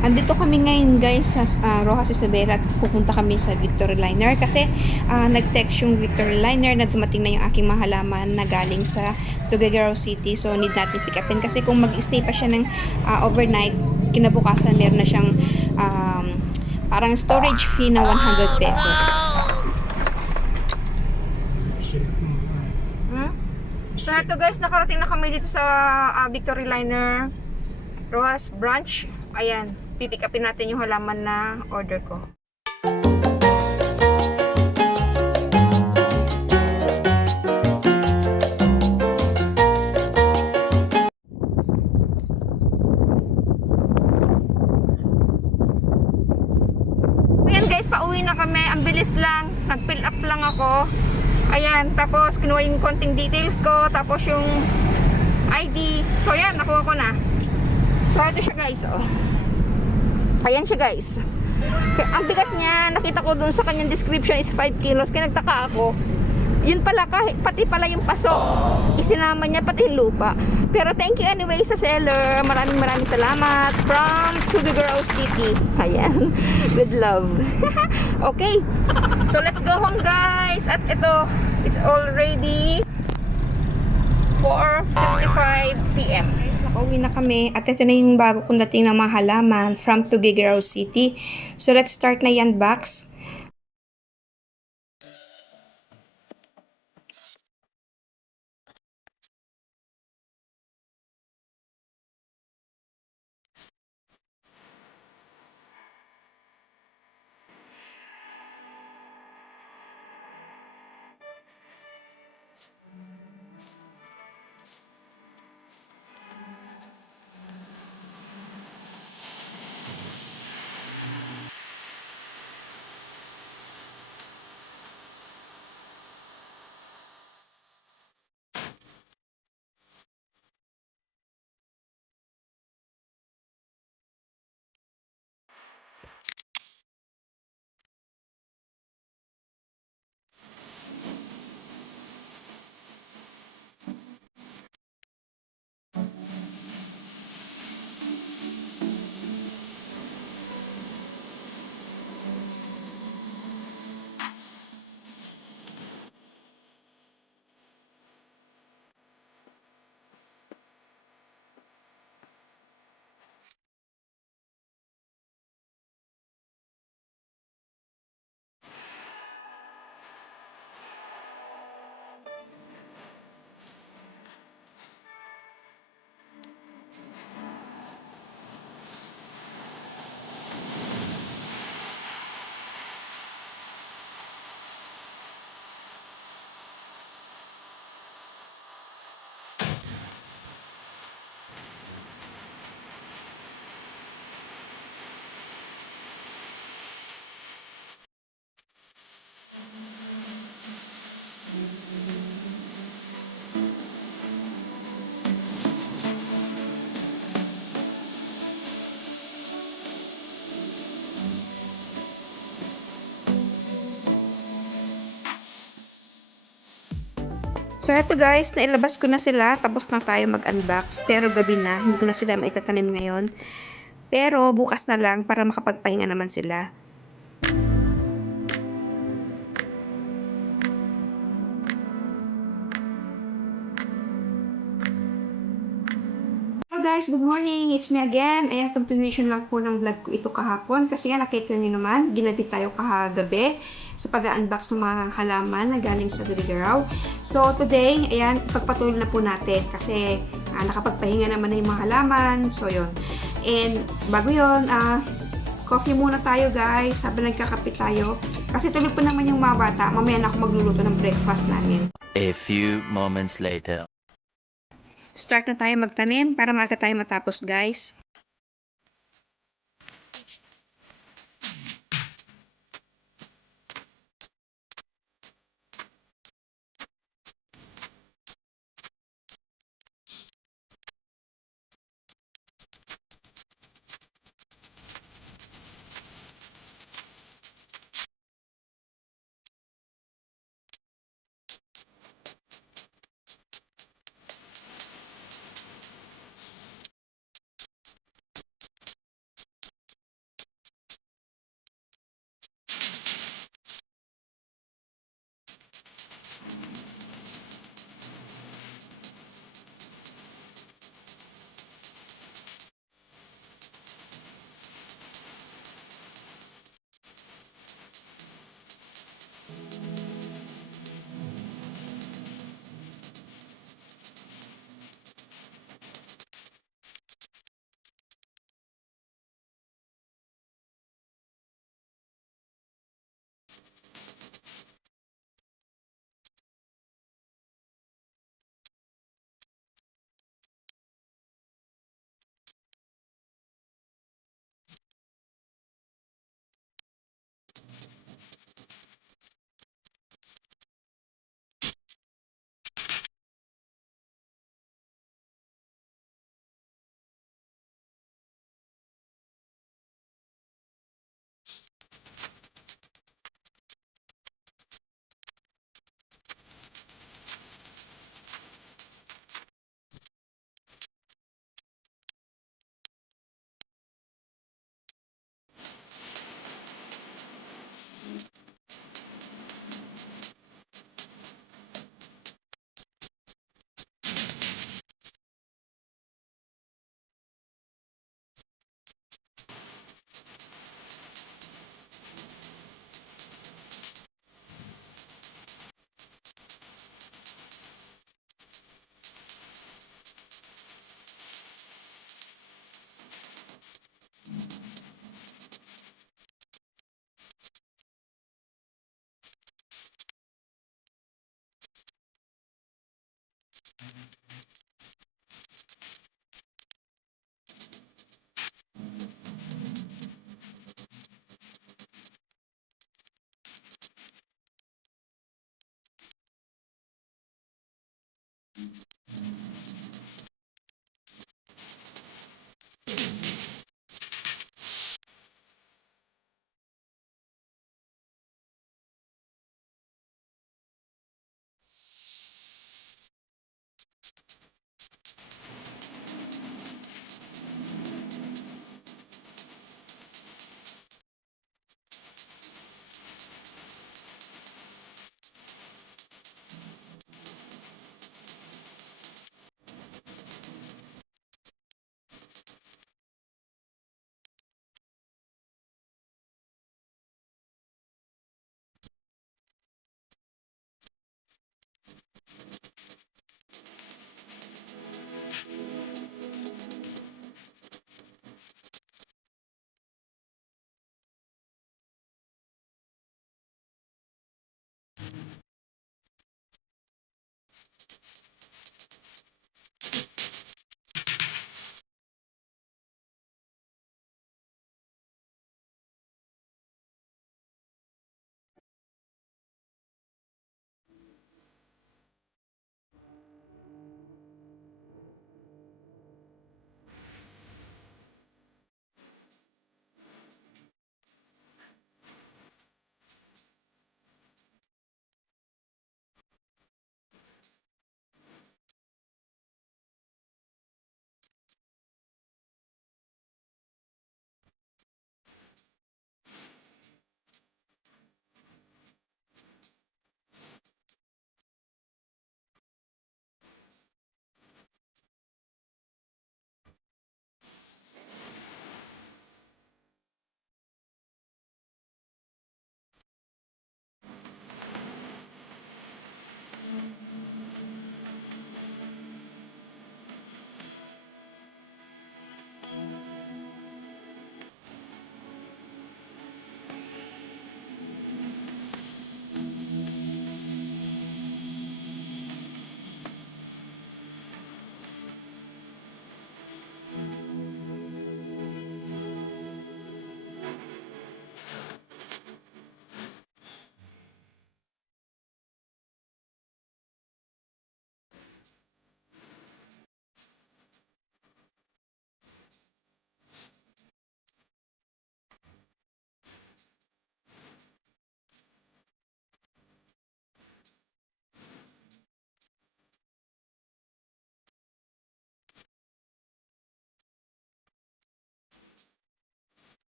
Andito kami ngayon guys sa Rojas Isabela at pupunta kami sa Victory Liner kasi nag-text yung Victory Liner na dumating na yung aking mahalaman na galing sa Tuguegarao City, so need natin pick upin kasi kung mag-stay pa siya ng overnight, kinabukasan meron na siyang parang storage fee na 100 pesos. Hmm? So ito guys, nakarating na kami dito sa Victory Liner Rojas branch. Ayan, pipick upin natin yung halaman na order ko. Ayan guys, pauwi na kami. Ang bilis lang. Nag-fill up lang ako. Ayan, tapos kinuha yung konting details ko, tapos yung ID. So ayan, nakuha ko na. So ito siya guys, oh. Ayan siya guys. Ang bigat niya, nakita ko dun sa kanyang description is 5 kilos. Kaya nagtaka ako. Yun pala, pati pala yung paso. Isinama niya pati yung lupa. Pero thank you anyway sa seller. Maraming salamat. From Tuguegarao City. Ayan. With love. Okay. So let's go home guys. At ito, it's already 4:55 PM. Guys, nakauwi na kami. At ito na yung bago kong dating ng mga halaman from Tuguegarao City. So let's start na yan box. So eto guys, nailabas ko na sila. Tapos na tayo mag-unbox. Pero gabi na, hindi ko na sila maitatanim ngayon. Pero bukas na lang para makapagpahinga naman sila. Hello guys, good morning. It's me again. Ayan, continuation lang po ng vlog ko ito kahapon. Kasi nga nakita niyo naman, ginabi tayo kahagabi sa pag-unbox ng mga halaman na galing sa Tuguegarao. So today, ayan, pagpatuloy na po natin kasi nakapagpahinga naman na yung mga halaman. So yun. And bago yun, coffee muna tayo guys habang nagkakape tayo. Kasi tuloy po naman yung mga bata. Mamaya na ako magluluto ng breakfast namin. A few moments later. Start na tayo magtanim para maaga tayo matapos guys.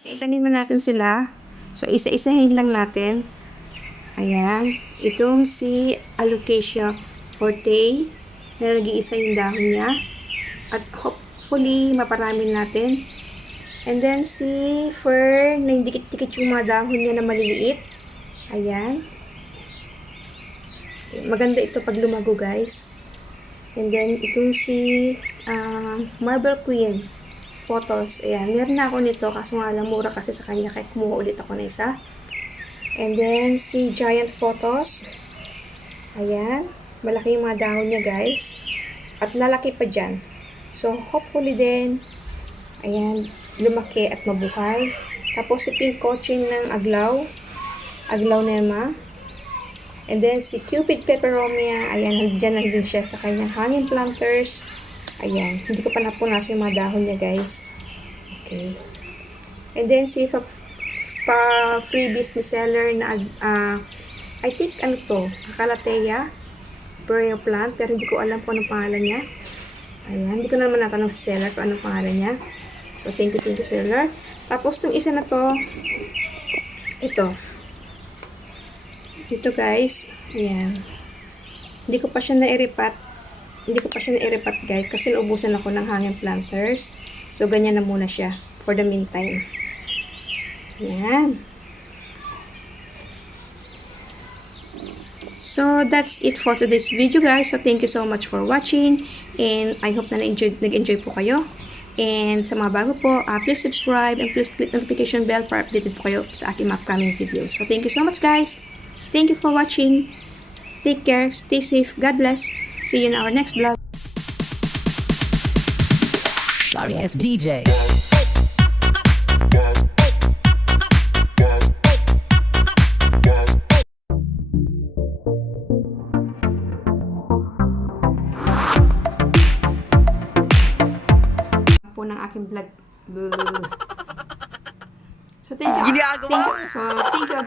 Itanin mo natin sila. So, isa-isahin lang natin. Ayan. Itong si Alocasia forte na nag-iisa yung dahon niya. At hopefully, maparami natin. And then, si Fern na yung dikit-dikit yung mga dahon niya na maliliit. Ayan. Maganda ito pag lumago, guys. And then, itong si Marble Queen photos. Ayan, meron na ako nito kaso nga lang mura kasi sa kanya kaya kumuha ulit ako na isa. And then, si Giant Photos. Ayan, malaki yung mga dahon niya, guys. At lalaki pa dyan. So, hopefully din, ayan, lumaki at mabuhay. Tapos, si Pink Coaching ng Aglaw. Aglaw Nema. And then, si Cupid Peperomia. Ayan, dyan na din siya sa kanyang hanging planters. Ayan, hindi ko pa napunasan yung mga dahon niya, guys. Okay. And then, si freebies ni seller na, I think, ano to, Calathea prayer plant, pero hindi ko alam kung anong pangalan niya. Ayan, hindi ko naman natanong si seller kung anong pangalan niya. So, thank you, seller. Tapos, itong isa na to, ito. Ito, guys. Ayan. Hindi ko pa siya na-iripat. Hindi ko pa siya na-repot guys kasi naubusan ako ng hanging planters. So, ganyan na muna siya for the meantime. Yan. So, that's it for today's video guys. So, thank you so much for watching. And I hope na nag-enjoy po kayo. And sa mga bago po, please subscribe and please click notification bell para updated po kayo sa aking upcoming videos. So, thank you so much guys. Thank you for watching. Take care. Stay safe. God bless. See you in our next vlog. Sorry, it's DJ. Po ng aking vlog. So, thank you. So, thank you again.